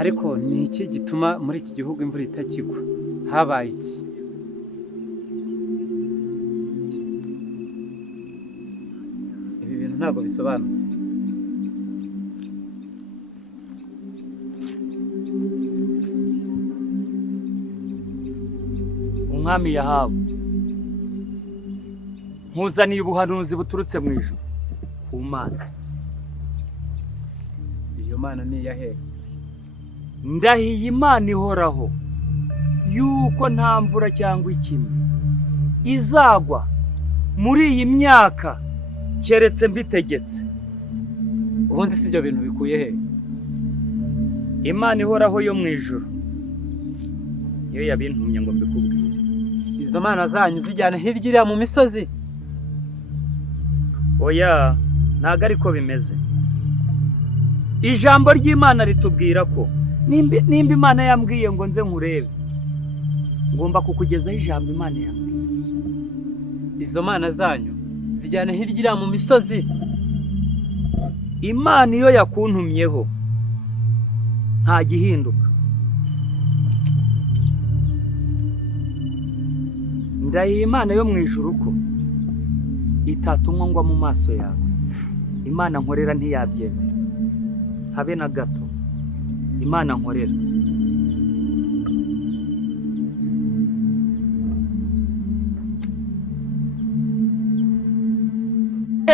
ariko ni iki gituma muri iki gihugu imvura itakigwa? Habaye iki? Ibi bintu ntabwo bisobanutse. Umwami Yahabu, nkuzaniye ubuhanuzi buturutse mu ijuru ku Mana. Iyo Mana ni iyahe? Ndahiye Imana ihoraho yuko nta mvura cyangwa ikime izagwa muri iyi myaka keretse mbitegetse. Ubundi si ibyo bintu bikuye he? Imana ihoraho yo mu ijuru iyo yabintumye ngo mbikubwire. Izo mana zanyu zijyana hirya iriya mu misozi? Oya, ntago ariko bimeze. Ijambo ry'Imana ritubwira ko nimba Imana yambwiye ngo nze nkurebe, ngomba kukugezaho ijambo Imana yambwiye. Izo mana zanyu zijyana hirya iriya mu misozi? Imana iyo yakuntumyeho nta gihinduka. Ndahiye Imana yo mu ijuru ko itatumwa ngwa mu maso yawe. Imana nkorera ntiyabyemera habe na gato. Imana nkorera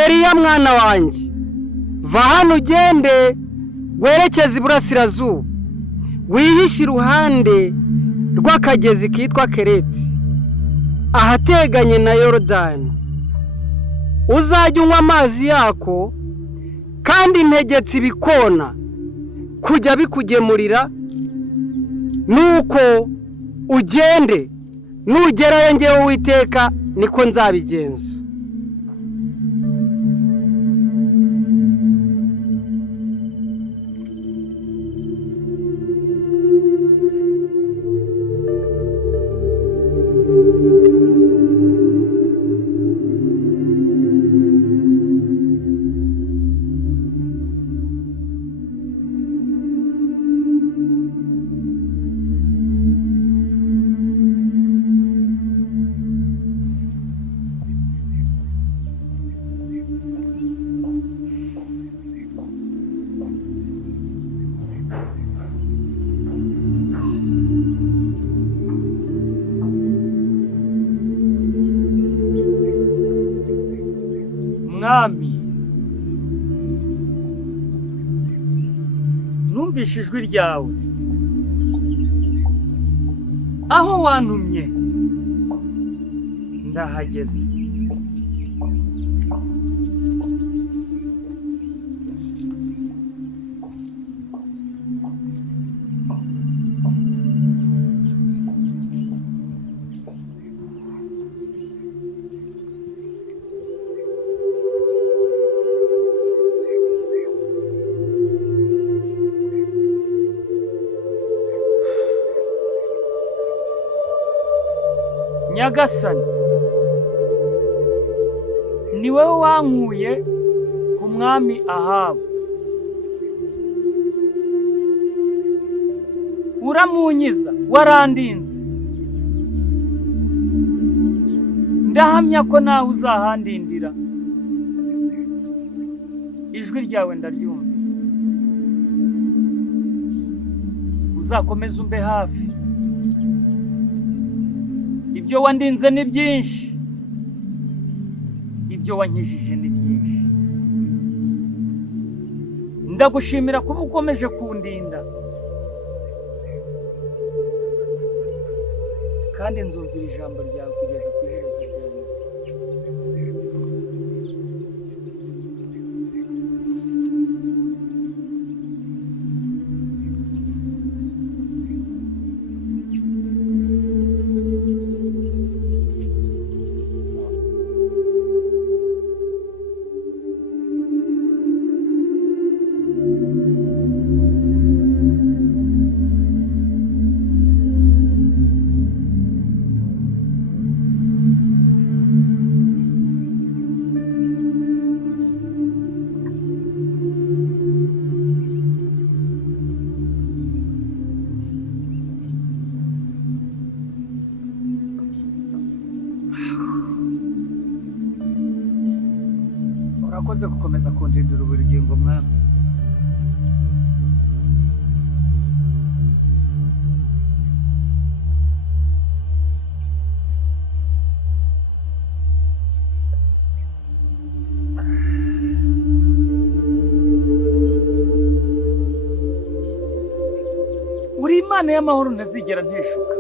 Eliya mwana wanjye, va hano ugende werekeze iburasirazuba, wihishe iruhande rw'akagezi kitwa Kereti ahateganye na Yorodani. Uzajya unywa amazi yako, kandi ntegetse ibikona kujya bikugemurira, nuko ugende. Nugerayo njyewe Uwiteka niko nzabigenza. Mwami, numvise ijwi ryawe aho wantumye, ndahageze. Nyagasani, ni wowe wankuye ku mwami Ahabu, uramunyiza, warandinze. Ndahamya ko nawe uzahandindira. Ijwi ryawe ndaryumva. Uzakomeza umbe hafi. Ibyo wandinze ni byinshi, ibyo wankijije ni byinshi. Ndagushimira kuba ukomeje kundinda, kandi nzumvira ijambo ryawe kugeza ku iherezo ryawe. uzakomeza kundindira ubugingo mwami. Uri Imana y'amahoro ntazigera nteshuka.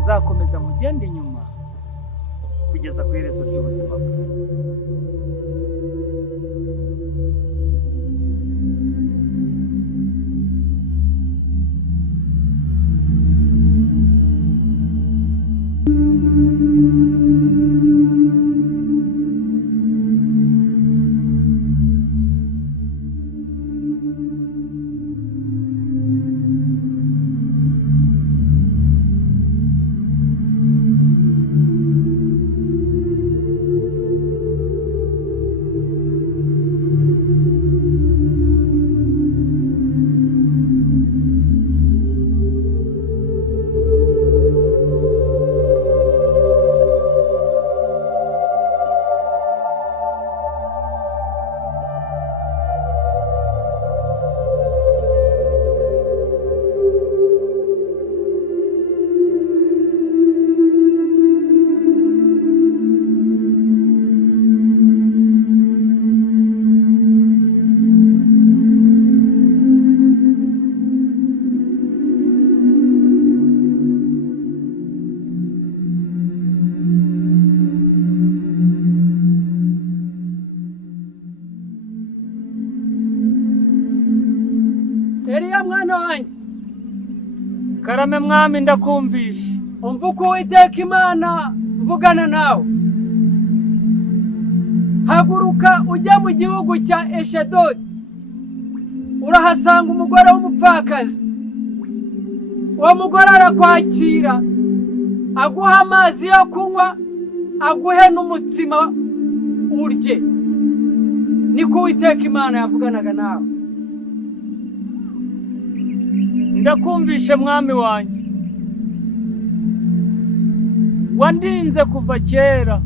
Nzakomeza mugende inyuma kugeza ku iherezo ry'ubuzima bwe. Eliya mwana wanjye, Karame mwami ndakumvisha. umva uko Uwiteka Imana mvugana nawe. Haguruka ujya mu gihugu cya Eshadodi, urahasanga umugore w'umupfakazi. Uwo mugore arakwakira, aguha amazi yo kunywa, aguhe n'umutsima urye. Niko Uwiteka Imana yavuganaga nawe. Ndakumvishe mwami wanjye. Wandinze kuva kera,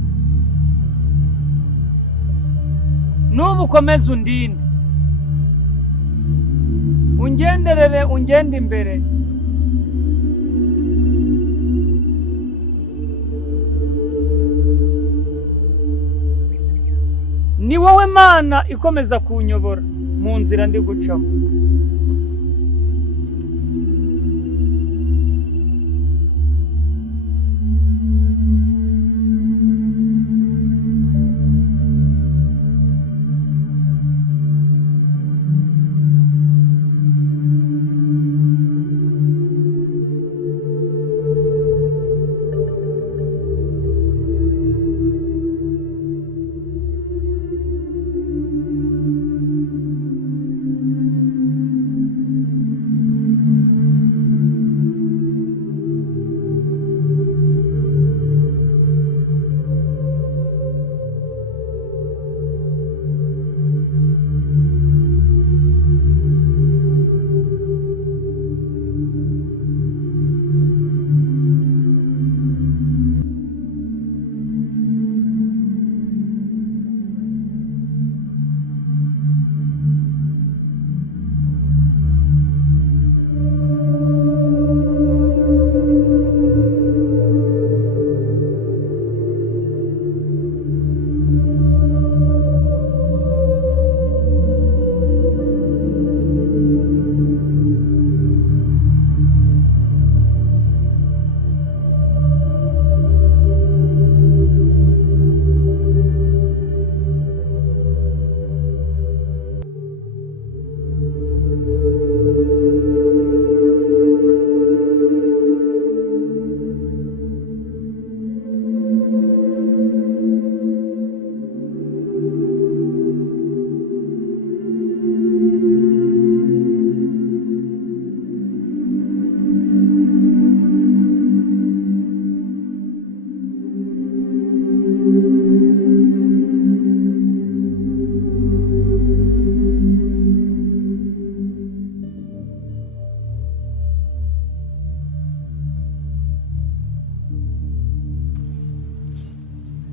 n'ubu ukomeze undinde. Ungenderere ungende imbere. Ni wowe Mana ikomeza kunyobora mu nzira ndi gucamo.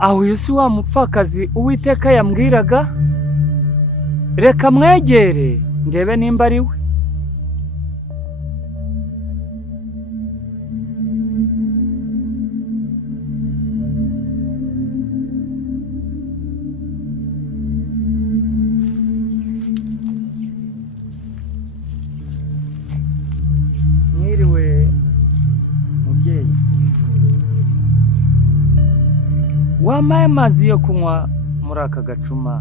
aho uyu si wa mupfakazi Uwiteka yambwiraga? Reka mwegere ndebe nimba ari we. Mwiriwe mubyeyi, wampaye amazi yo kunywa muri aka gacuma?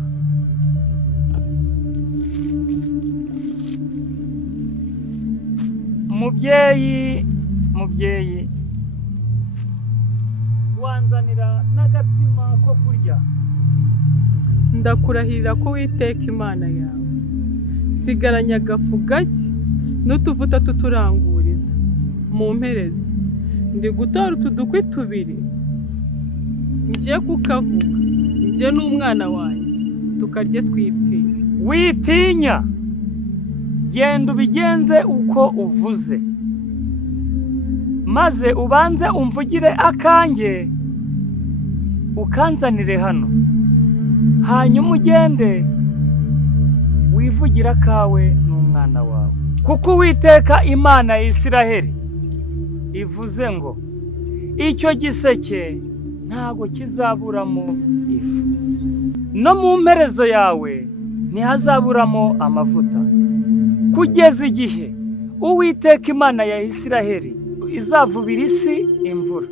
Mubyeyi, wanzanira n'agatsima ko kurya? Ndakurahirira ko Uwiteka Imana yawe sigaranya agafu gake n'utuvuta tuturanguriza mu mpereza. Ndi gutora utu dukwi tubiri ngiye kukavuga, njye n'umwana wanjye tukarye twipfire. Witinya, genda ubigenze uko uvuze, maze ubanze umvugire akanjye ukanzanire hano, hanyuma ugende wivugira akawe n'umwana wawe. Kuko Uwiteka Imana ya Isiraheli ivuze ngo icyo giseke ntago kizaburamo ifu, no mu mperezo yawe ntihazaburamo amavuta, kugeza igihe Uwiteka Imana ya Isiraheli izavubira isi imvura.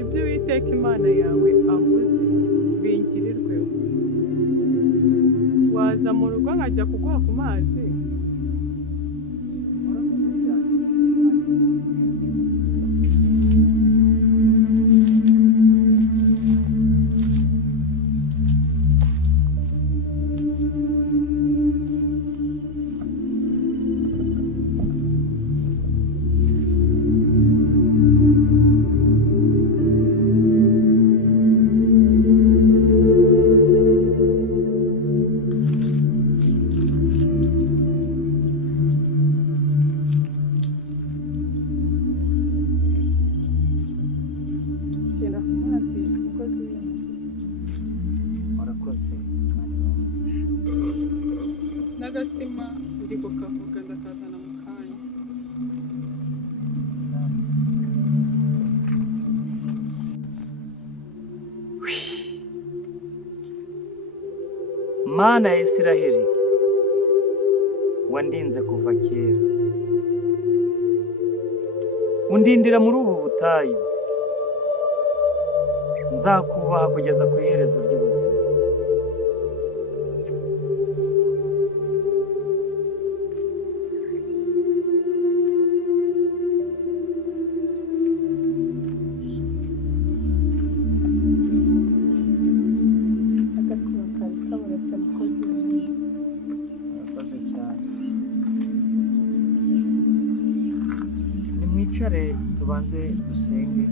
Ibyo Uwiteka Imana yawe avuze bingirirweho. Waza mu rugo nkajya kuguha ku mazi? N'agatsima ndi kukavuga ndakazana mu kanya. Mana ya Isiraheli, wandinze kuva kera, undindira muri ubu butayu, nzakubaha kugeza ku iherezo ry'ubuzima. Nimwicare tubanze dusenge.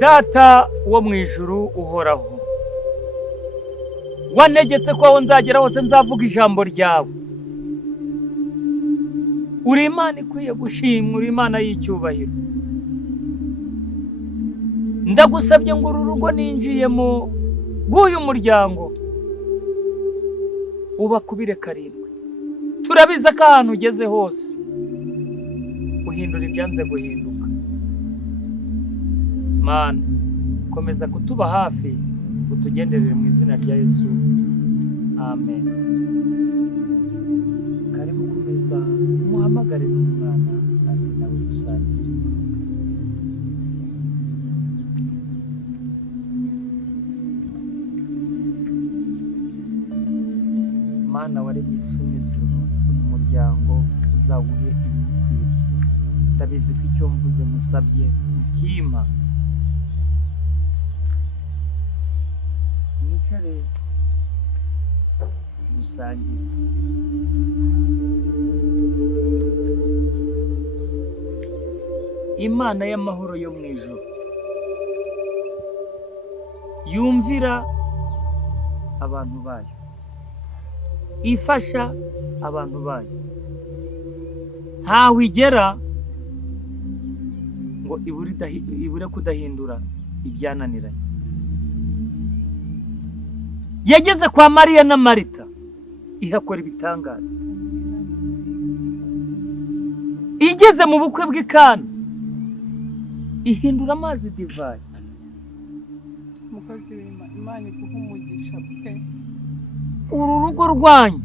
Data wo mu ijuru uhoraho, wantegetse ko aho nzagera hose nzavuga ijambo ryawe. Uri Imana ikwiye gushimwa, uri Imana y'icyubahiro. Ndagusabye ngo uru rugo ninjiyemo rw'uyu muryango ubakubire karindwi. Turabizi ko ahantu ugeze hose uhindura ibyanze guhinduka. Mana, komeza kutuba hafi, utugenderere mu izina rya Yesu, amen. Karibu kumeza, muhamagare n'umwana azi nawe dusangire. Mana waremye isi n'ijuru, uyu muryango uzawuhe ibikwiye. Ndabizi ko icyo mvuze musabye kikimpa. Mwicare dusangire. Imana y'amahoro yo mu ijuru, yumvira abantu bayo, ifasha abantu bayo, ntawe igera ngo ibure kudahindura ibyananiranye. Yageze kwa Mariya na Marita ihakora ibitangaza. Igeze mu bukwe bw'i Kana ihindura amazi divayi. Umukozi w'Imana, Imana iguha umugisha pe. Uru rugo rwanyu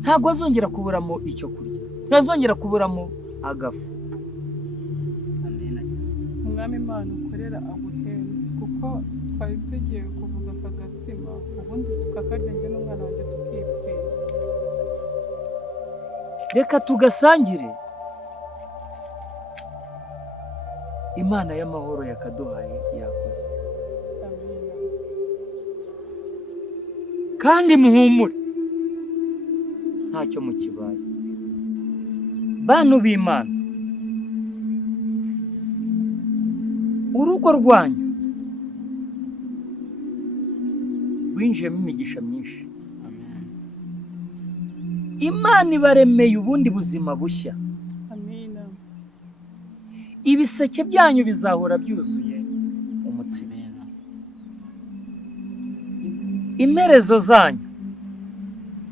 ntabwo azongera kuburamo icyo kurya, ntazongera kuburamo agafu. Umwami Imana ukorera aguhembe, kuko twari tugiye kuvuga aka gatsima ubundi tukakarya njye n'umwana wanjye tukipfira. Reka tugasangire. Imana y'amahoro yakaduhaye yakoze. Amina. Kandi muhumure ntacyo mukibaye. Bantu b'Imana, urugo rwanyu rwinjiyemo imigisha myinshi. Imana ibaremeye ubundi buzima bushya. Amina. Ibiseke byanyu bizahora byuzuye umutsima. Imperezo zanyu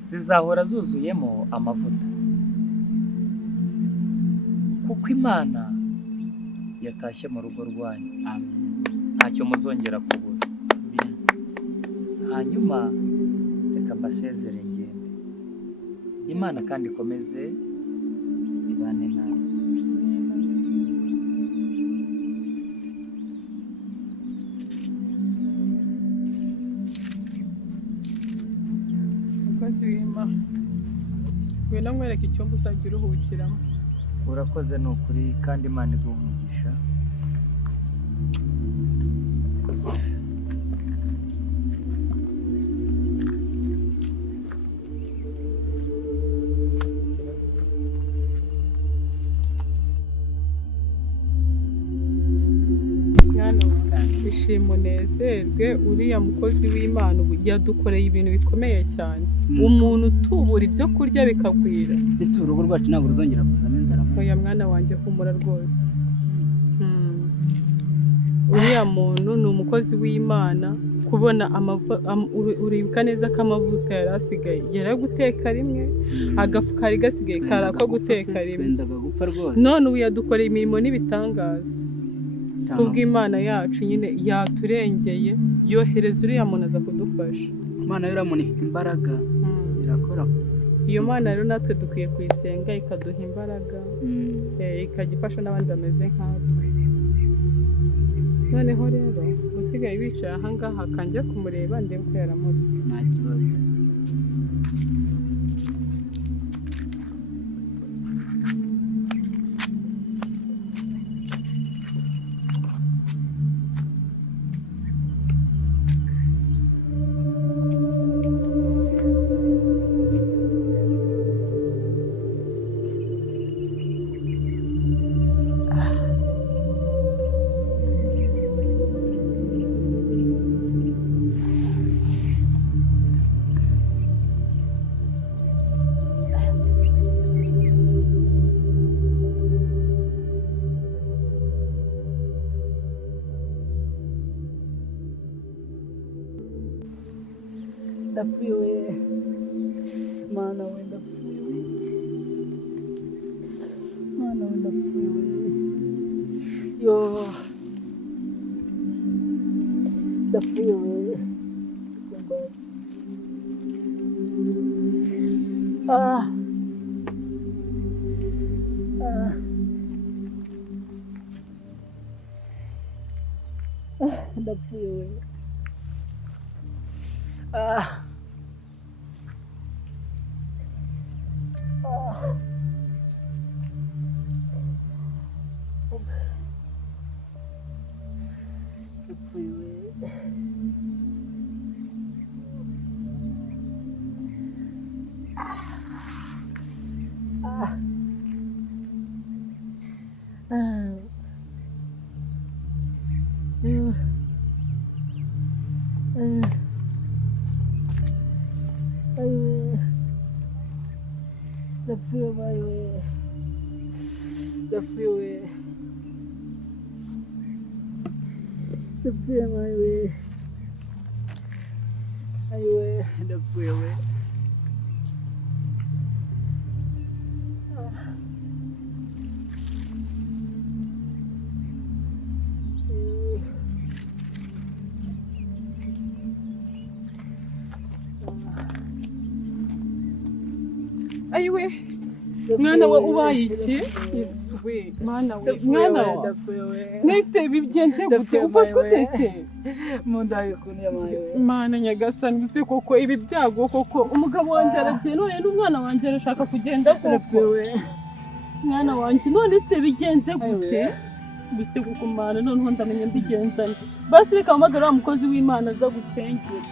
zizahora zuzuyemo amavuta, kuko Imana yatashye mu rugo rwanyu. Ntacyo muzongera kubura. Hanyuma reka mbasezere ngende. Imana kandi ikomeze ibane nawe. Umukozi w'Imana, ngwino nkwereke icyumba uzajya uruhukiramo. Urakoze ni ukuri, kandi Imana iguha umugisha. Ishima unezerwe, uriya mukozi w'Imana ubu yadukoreye ibintu bikomeye cyane. Umuntu utubura ibyo kurya bikagwira. Ese urugo rwacu ntabwo ruzongera kuzamo inzara? Oya mwana wanjye, humura rwose. Uriya muntu ni umukozi w'Imana. Kubona uribuka neza ko amavuta yari asigaye yari ayo guteka rimwe, agafu kari gasigaye kari ako guteka rimwe. None ubu yadukoreye imirimo n'ibitangaza. Kubw'Imana yacu nyine yaturengeye, yohereza uriya muntu aza kudufasha. Imana y'uriya muntu ifite imbaraga, irakora. Iyo Mana rero natwe dukwiye kuyisenga ikaduha imbaraga, ikajya ifasha n'abandi bameze nkatwe. Noneho rero musigaye wicaye aha ngaha kanjya kumureba ndebe ko yaramutse. Nta kibazo. Ndapfuye Mana we, ndapfuye Mana we, ndapfuye yo, ndapfuye ndapfuye ndapfuye Ayiwe. Ndapfuye mayiwe. Ndapfuye. Ndapfuye mayiwe. Ayiwe, ndapfuye we. ayiwe mwana we ubaye iki Yesu we mwana we mwana wa nese bigenze gute ufashwe utese Mundayikunye mayiwe. mana nyagasani use koko ibi byago koko umugabo wanjye aragiye none n'umwana wanjye arashaka kugenda koko mwana wanjye none se bigenze gute bise koko mana noneho ndamenya mbigenza nte basi reka mpamagara wa mukozi w'Imana aza gusengera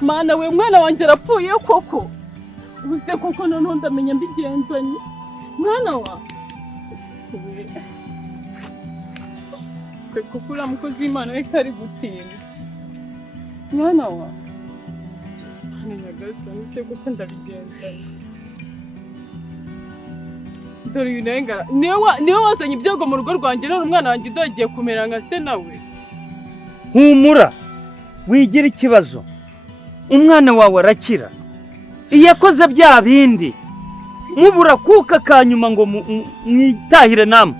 mana we mwana wanjye arapfuye koko bise koko noneho ndamenya mbigenza nte mwana wa se koko uriya mukozi w'Imana we kari gutinda mwana wa nyagasani se koko ndabigenza dore uyu nawe ngara niwe wazanye ibyago mu rugo rwanjye none umwana wanjye udagiye kumera nka se nawe humura wigira ikibazo umwana wawe arakira iyo akoze bya bindi mubura kuka kanyuma ngo mwitahire namwe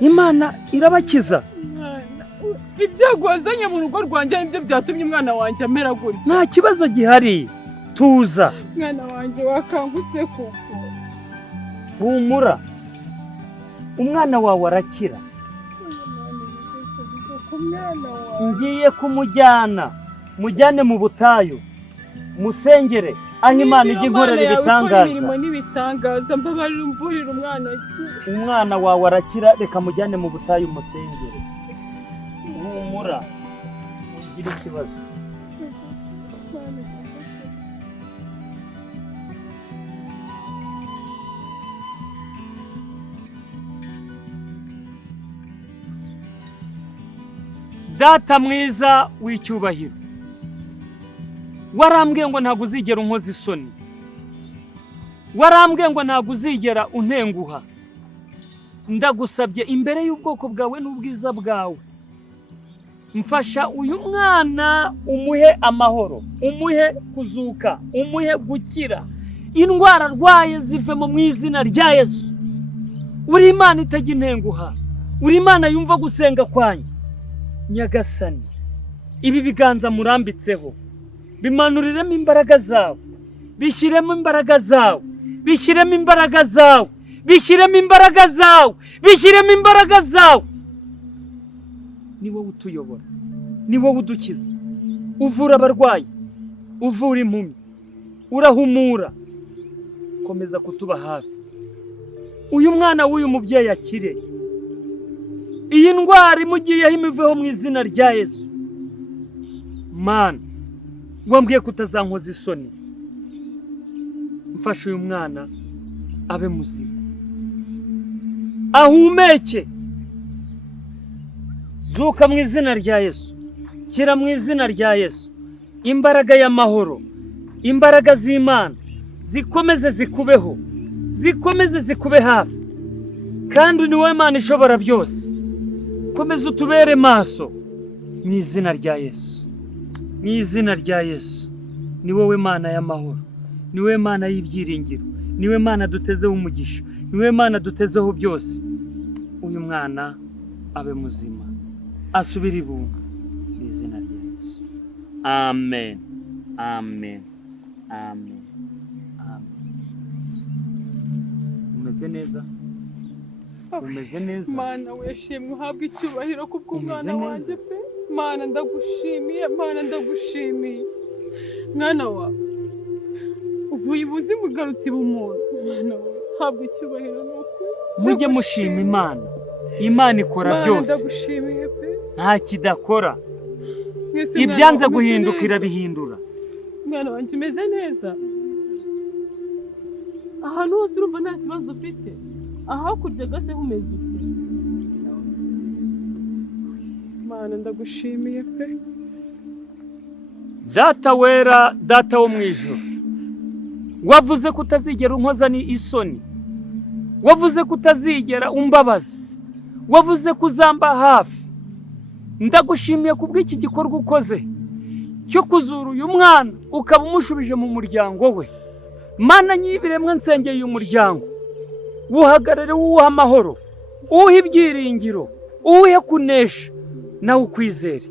Imana irabakiza ibyago wazanye mu rugo rwanjye nibyo byatumye umwana wanjye amera gutya nta kibazo gihari tuza mwana wanjye wakangutse koko humura umwana wawe arakira ngiye kumujyana mujyane mu butayu musengere aho Imana ijya inkorera ibitangaza mbabarira umvurira umwana wawe arakira reka mujyane mu butayu musengere humura ugira ikibazo data mwiza w'icyubahiro warambwiye ngo ntabwo uzigera unkoza isoni warambwiye ngo ntabwo uzigera untenguha ndagusabye imbere y'ubwoko bwawe n'ubwiza bwawe mfasha uyu mwana umuhe amahoro umuhe kuzuka umuhe gukira indwara arwaye zivemo mu izina rya Yesu uri Imana itajya intenguha uri Imana yumva gusenga kwanjye nyagasani ibi biganza murambitseho bimanuriremo imbaraga zawe bishyiremo imbaraga zawe bishyiremo imbaraga zawe bishyiremo imbaraga zawe bishyiremo imbaraga zawe ni wowe utuyobora ni wowe udukiza uvura abarwayi uvura impumyi urahumura komeza kutuba hafi uyu mwana w'uyu mubyeyi akire iyi ndwara imugiyeho imiveho mu izina rya Yesu mana wambwiye kutazankoza isoni mfashe uyu mwana abe muzima ahumeke zuka mu izina rya Yesu kira mu izina rya Yesu imbaraga y'amahoro imbaraga z'Imana zikomeze zikubeho zikomeze zikube hafi kandi ni wowe Mana ishobora byose komeza utubere maso mu izina rya Yesu mu izina rya Yesu ni wowe Mana y'amahoro ni wowe Mana y'ibyiringiro ni wowe Mana dutezeho umugisha ni wowe Mana dutezeho byose uyu mwana abe muzima asubire ibunga mu izina rya Yesu amen amen amen amen umeze neza umeze neza Mana weshimwe uhabwe icyubahiro kubw'umwana wanjye pe Mana ndagushimiye Mana ndagushimiye mwana wa uvuye ubuzima ugarutse ubumuntu Mana we uhabwe icyubahiro nuko mujye mushima Imana Imana ikora byose ndagushimiye pe nta kidakora ibyanze guhinduka irabihindura mwana wanjye umeze neza ahantu hose urumva nta kibazo ufite, aho kurya gase humeze ute? Mana ndagushimiye pe. Data wera, data wo mu ijuru, wavuze ko utazigera unkoza ni isoni, wavuze ko utazigera umbabaza, wavuze ko uzamba hafi. Ndagushimiye kubw'iki gikorwa ukoze cyo kuzura uyu mwana ukaba umushubije mu muryango we. Mana nyibiremwe nsengeye uyu muryango, wuhagarare wuha amahoro, uha ibyiringiro, uhe kunesha, nawe ukwizere.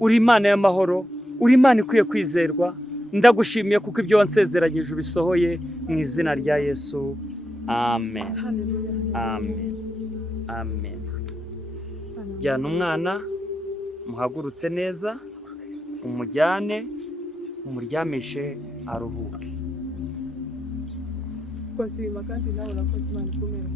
Uri Imana y'amahoro, uri Imana ikwiye kwizerwa. Ndagushimiye kuko ibyo wansezeranyije ubisohoye mu izina rya Yesu. Amen. Amen. Amen. Jyana umwana, muhagurutse neza, umujyane, umuryamishe aruhuke. Kozi kandi nawe urakoze Imana ikomere.